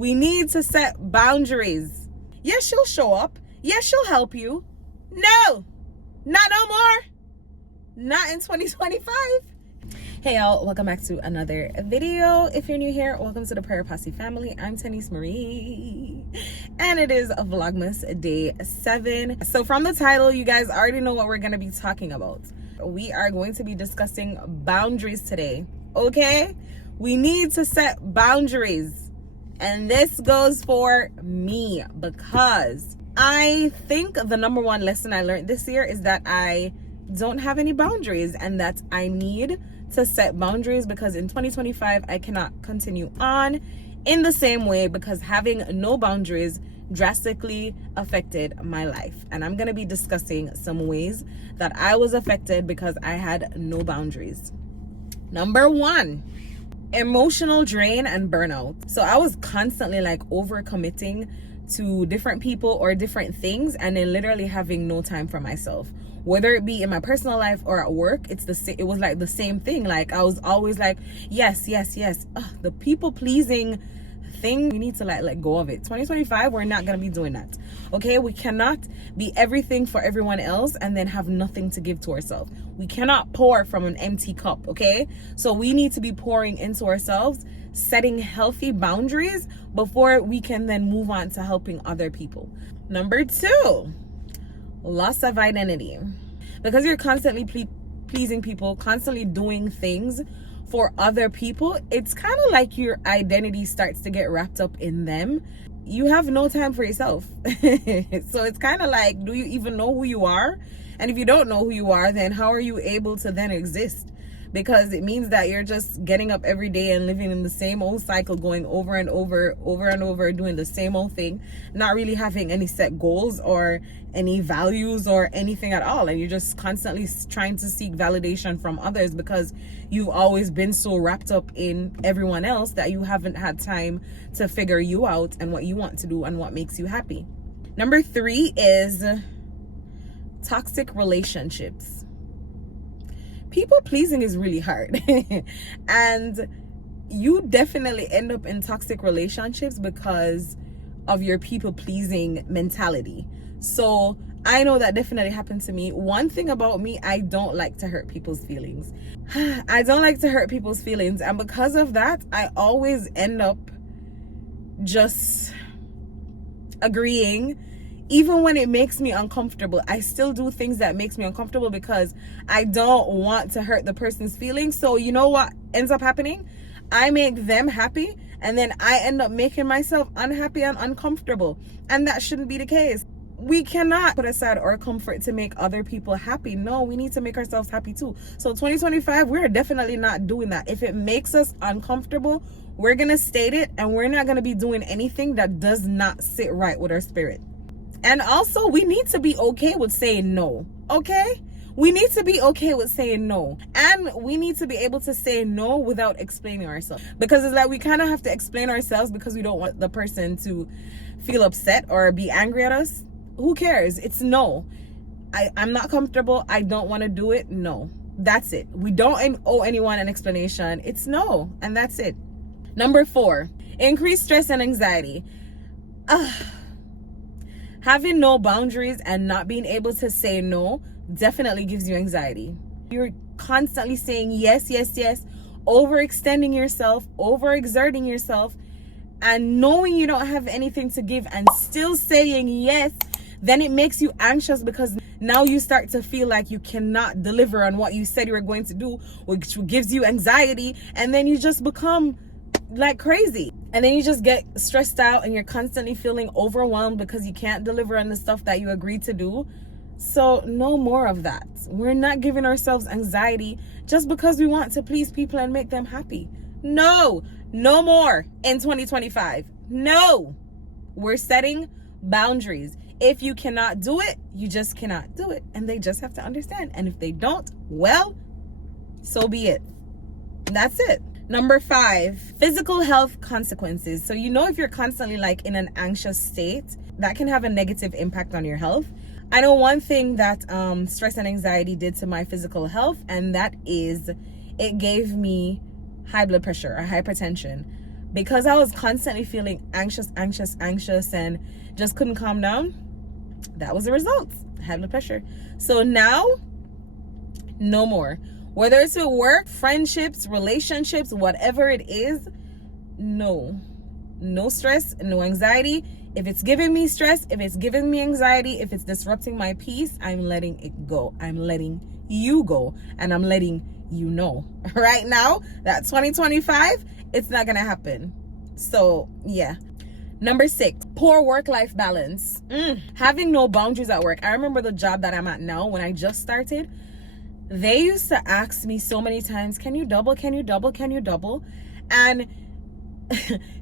We need to set boundaries. Yes, she'll show up. Yes, she'll help you. No, not no more. Not in 2025. Hey y'all, welcome back to another video. If you're new here, welcome to the Prayer Posse family. I'm Tenise Marie and it is Vlogmas day 7. So from the title, you guys already know what we're going to be talking about. We are going to be discussing boundaries today. Okay, we need to set boundaries, and this goes for me because I think the number one lesson I learned this year is that I don't have any boundaries, and that I need to set boundaries because in 2025 I cannot continue on in the same way because having no boundaries drastically affected my life. And I'm going to be discussing some ways that I was affected because I had no boundaries. Number 1, emotional drain and burnout. So I was constantly like overcommitting to different people or different things and then literally having no time for myself, whether it be in my personal life or at work. It was like the same thing. Like I was always like yes. The people pleasing thing, we need to let go of it. 2025, we're not going to be doing that. Okay, we cannot be everything for everyone else and then have nothing to give to ourselves. We cannot pour from an empty cup. Okay, so we need to be pouring into ourselves, setting healthy boundaries before we can then move on to helping other people. Number 2, loss of identity. Because you're constantly pleasing people, constantly doing things for other people, it's kind of like your identity starts to get wrapped up in them. You have no time for yourself. So it's kind of like, do you even know who you are? And if you don't know who you are, then how are you able to then exist? Because it means that you're just getting up every day and living in the same old cycle, going over and over, doing the same old thing, not really having any set goals or any values or anything at all. And you're just constantly trying to seek validation from others because you've always been so wrapped up in everyone else that you haven't had time to figure you out and what you want to do and what makes you happy. Number 3 is toxic relationships. People pleasing is really hard and you definitely end up in toxic relationships because of your people pleasing mentality. So I know that definitely happened to me. One thing about me, I don't like to hurt people's feelings. I don't like to hurt people's feelings, and because of that, I always end up just agreeing. Even when it makes me uncomfortable, I still do things that makes me uncomfortable because I don't want to hurt the person's feelings. So you know what ends up happening? I make them happy and then I end up making myself unhappy and uncomfortable. And that shouldn't be the case. We cannot put aside our comfort to make other people happy. No, we need to make ourselves happy too. So 2025, we're definitely not doing that. If it makes us uncomfortable, we're going to state it, and we're not going to be doing anything that does not sit right with our spirit. And also, we need to be okay with saying no, okay? We need to be okay with saying no. And we need to be able to say no without explaining ourselves. Because it's like we kind of have to explain ourselves because we don't want the person to feel upset or be angry at us. Who cares? It's no. I'm not comfortable. I don't want to do it. No. That's it. We don't owe anyone an explanation. It's no. And that's it. Number 4, increased stress and anxiety. Having no boundaries and not being able to say no definitely gives you anxiety. You're constantly saying yes, overextending yourself, overexerting yourself, and knowing you don't have anything to give and still saying yes, then it makes you anxious because now you start to feel like you cannot deliver on what you said you were going to do, which gives you anxiety, and then you just become like crazy. And then you just get stressed out and you're constantly feeling overwhelmed because you can't deliver on the stuff that you agreed to do. So no more of that. We're not giving ourselves anxiety just because we want to please people and make them happy. No more in 2025. No, we're setting boundaries. If you cannot do it, you just cannot do it. And they just have to understand. And if they don't, well, so be it. That's it. Number 5, physical health consequences. So if you're constantly like in an anxious state, that can have a negative impact on your health. I know one thing that stress and anxiety did to my physical health, and that is it gave me high blood pressure or hypertension. because I was constantly feeling anxious and just couldn't calm down. That was the result. High blood pressure. So now, no more. Whether it's at work, friendships, relationships, whatever it is, no stress, no anxiety. If it's giving me stress, if it's giving me anxiety, if it's disrupting my peace, I'm letting it go. I'm letting you go, and I'm letting you know right now that 2025, it's not gonna happen. So yeah. Number 6, poor work-life balance. Having no boundaries at work. I remember the job that I'm at now, when I just started, they used to ask me so many times, can you double? And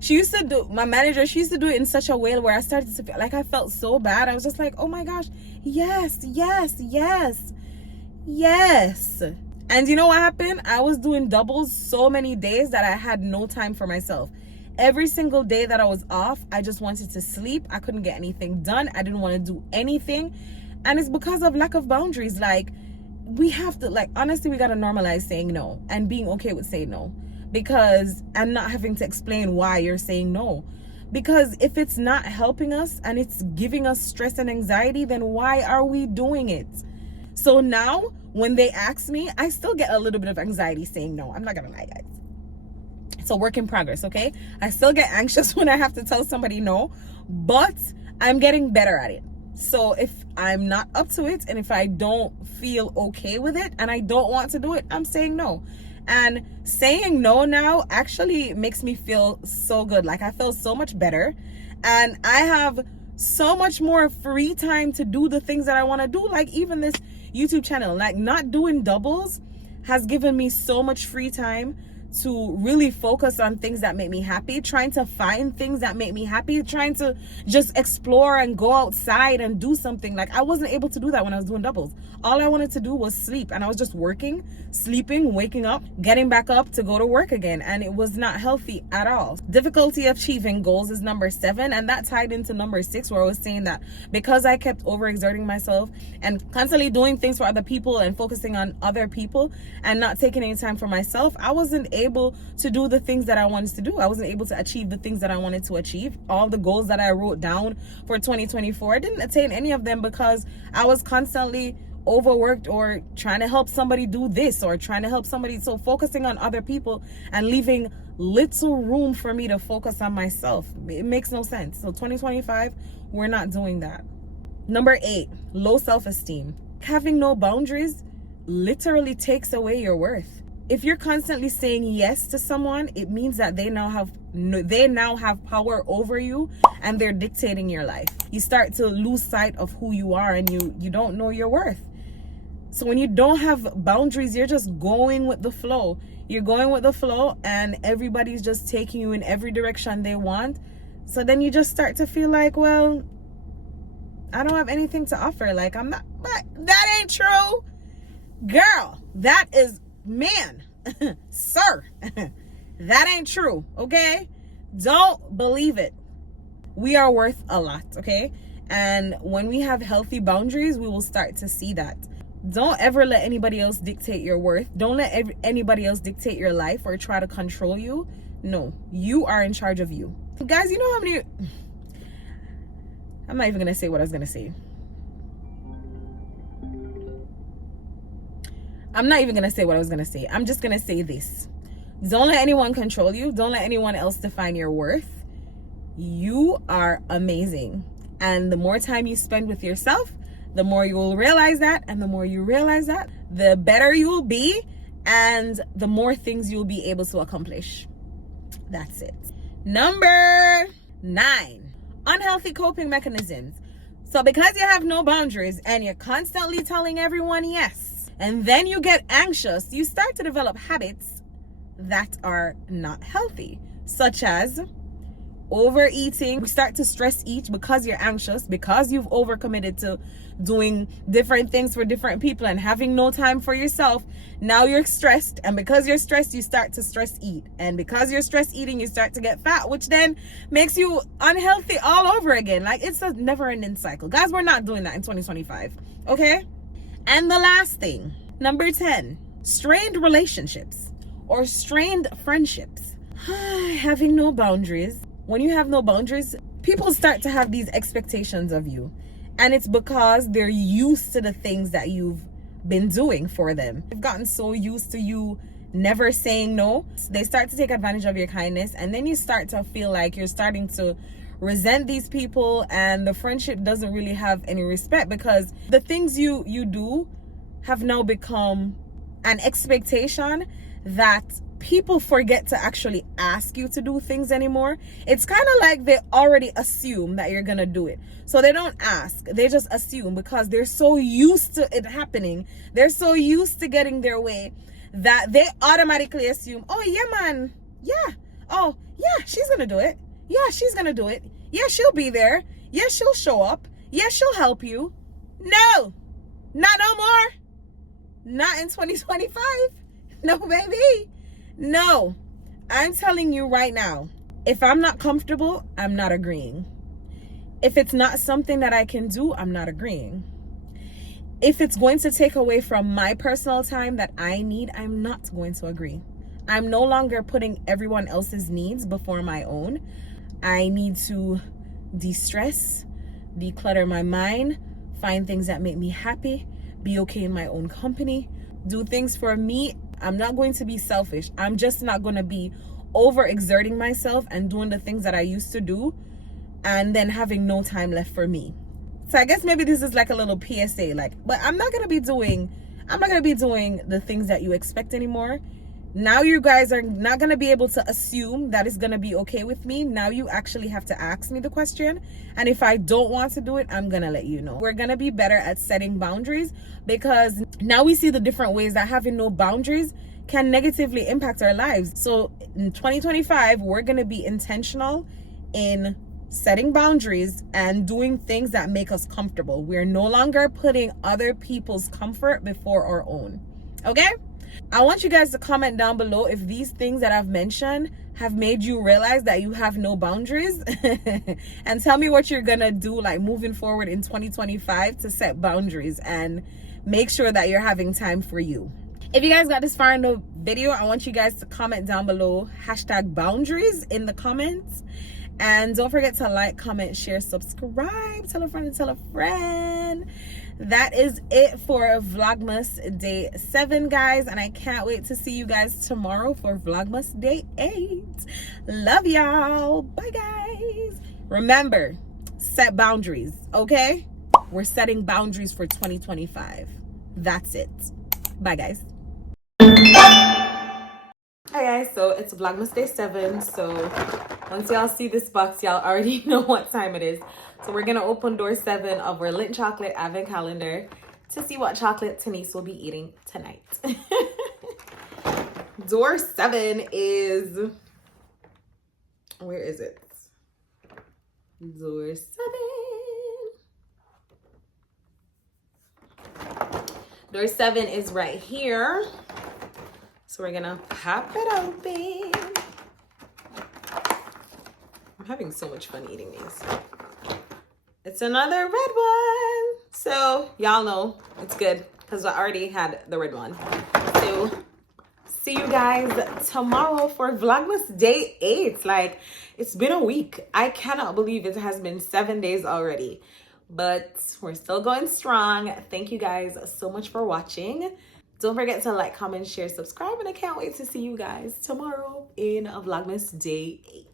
she used to do, my manager, she used to do it in such a way where I started to feel like I felt so bad. I was just like, oh my gosh, yes. And you know what happened? I was doing doubles so many days that I had no time for myself. Every single day that I was off, I just wanted to sleep. I couldn't get anything done. I didn't want to do anything. And it's because of lack of boundaries. Like, we have to, like, honestly, we got to normalize saying no and being okay with saying no. Because, and not having to explain why you're saying no. Because if it's not helping us and it's giving us stress and anxiety, then why are we doing it? So now, when they ask me, I still get a little bit of anxiety saying no. I'm not gonna lie, guys. It's a work in progress, okay? I still get anxious when I have to tell somebody no, but I'm getting better at it. So if I'm not up to it, and if I don't feel okay with it, and I don't want to do it, I'm saying no. And saying no now actually makes me feel so good. Like, I feel so much better, and I have so much more free time to do the things that I want to do. Like, even this YouTube channel, like, not doing doubles has given me so much free time to really focus on things that make me happy, trying to find things that make me happy, trying to just explore and go outside and do something. Like, I wasn't able to do that when I was doing doubles. All I wanted to do was sleep, and I was just working, sleeping, waking up, getting back up to go to work again, and it was not healthy at all. Difficulty of achieving goals is number 7, and that tied into number 6, where I was saying that because I kept overexerting myself and constantly doing things for other people and focusing on other people and not taking any time for myself, I wasn't able to do the things that I wanted to do. I wasn't able to achieve the things that I wanted to achieve. All the goals that I wrote down for 2024, I didn't attain any of them because I was constantly overworked or trying to help somebody do this or trying to help somebody. So focusing on other people and leaving little room for me to focus on myself. It makes no sense. So 2025, we're not doing that. Number 8, low self-esteem. Having no boundaries literally takes away your worth. If you're constantly saying yes to someone, it means that they now have power over you, and they're dictating your life. You start to lose sight of who you are, and you don't know your worth. So when you don't have boundaries, you're just going with the flow. You're going with the flow, and everybody's just taking you in every direction they want. So then you just start to feel like, well, I don't have anything to offer. Like, I'm not, but that ain't true. Girl, that is, man, sir, that ain't true, okay? Don't believe it. We are worth a lot, okay? And when we have healthy boundaries, we will start to see that. Don't ever let anybody else dictate your worth. Don't let anybody else dictate your life or try to control you. No, you are in charge of you. Guys, you know how many... I'm not even going to say what I was going to say. I'm not even going to say what I was going to say. I'm just going to say this. Don't let anyone control you. Don't let anyone else define your worth. You are amazing. And the more time you spend with yourself, the more you will realize that. And the more you realize that, the better you will be. And the more things you'll be able to accomplish. That's it. Number 9, unhealthy coping mechanisms. So because you have no boundaries and you're constantly telling everyone yes, and then you get anxious, you start to develop habits that are not healthy, such as overeating. You start to stress eat because you're anxious, because you've overcommitted to doing different things for different people and having no time for yourself. Now you're stressed, and because you're stressed, you start to stress eat, and because you're stress eating, you start to get fat, which then makes you unhealthy all over again. Like, it's a never-ending cycle. Guys, we're not doing that in 2025, okay? And the last thing, number 10, strained relationships or strained friendships. Having no boundaries. When you have no boundaries, people start to have these expectations of you. And it's because they're used to the things that you've been doing for them. They've gotten so used to you never saying no. They start to take advantage of your kindness, and then you start to feel like you're starting to resent these people, and the friendship doesn't really have any respect because the things you do have now become an expectation that people forget to actually ask you to do things anymore. It's kind of like they already assume that you're gonna do it, so they don't ask, they just assume because they're so used to it happening, they're so used to getting their way, that they automatically assume, oh yeah man, yeah, oh yeah, she's gonna do it, yeah, she's gonna do it, yeah, she'll be there, yeah, she'll show up, yeah, she'll help you. No, not no more, not in 2025. No baby, no. I'm telling you right now, if I'm not comfortable, I'm not agreeing. If it's not something that I can do, I'm not agreeing. If it's going to take away from my personal time that I need, I'm not going to agree. I'm no longer putting everyone else's needs before my own. I need to de-stress, declutter my mind, find things that make me happy, be okay in my own company, do things for me. I'm not going to be selfish. I'm just not going to be overexerting myself and doing the things that I used to do and then having no time left for me. So I guess maybe this is like a little PSA, but I'm not going to be doing the things that you expect anymore. Now you guys are not going to be able to assume that it's going to be okay with me. Now you actually have to ask me the question. And if I don't want to do it, I'm going to let you know. We're going to be better at setting boundaries because now we see the different ways that having no boundaries can negatively impact our lives. So in 2025, we're going to be intentional in setting boundaries and doing things that make us comfortable. We're no longer putting other people's comfort before our own. Okay? I want you guys to comment down below if these things that I've mentioned have made you realize that you have no boundaries and tell me what you're gonna do like moving forward in 2025 to set boundaries and make sure that you're having time for you. If you guys got this far in the video, I want you guys to comment down below #boundaries in the comments. And don't forget to like, comment, share, subscribe, tell a friend and tell a friend. That is it for Vlogmas Day 7, guys. And I can't wait to see you guys tomorrow for Vlogmas Day 8. Love y'all. Bye, guys. Remember, set boundaries, okay? We're setting boundaries for 2025. That's it. Bye, guys. Hi guys, so it's Vlogmas Day 7. So once y'all see this box, y'all already know what time it is. So we're gonna open door 7 of our Lindt Chocolate Advent Calendar to see what chocolate Denise will be eating tonight. Door 7 is, where is it? Door 7. Door 7 is right here. So we're gonna pop it open. I'm having so much fun eating these. It's another red one. So y'all know it's good because I already had the red one. So see you guys tomorrow for Vlogmas Day 8. Like, it's been a week. I cannot believe it has been 7 days already. But we're still going strong. Thank you guys so much for watching. Don't forget to like, comment, share, subscribe, and I can't wait to see you guys tomorrow in Vlogmas Day 8.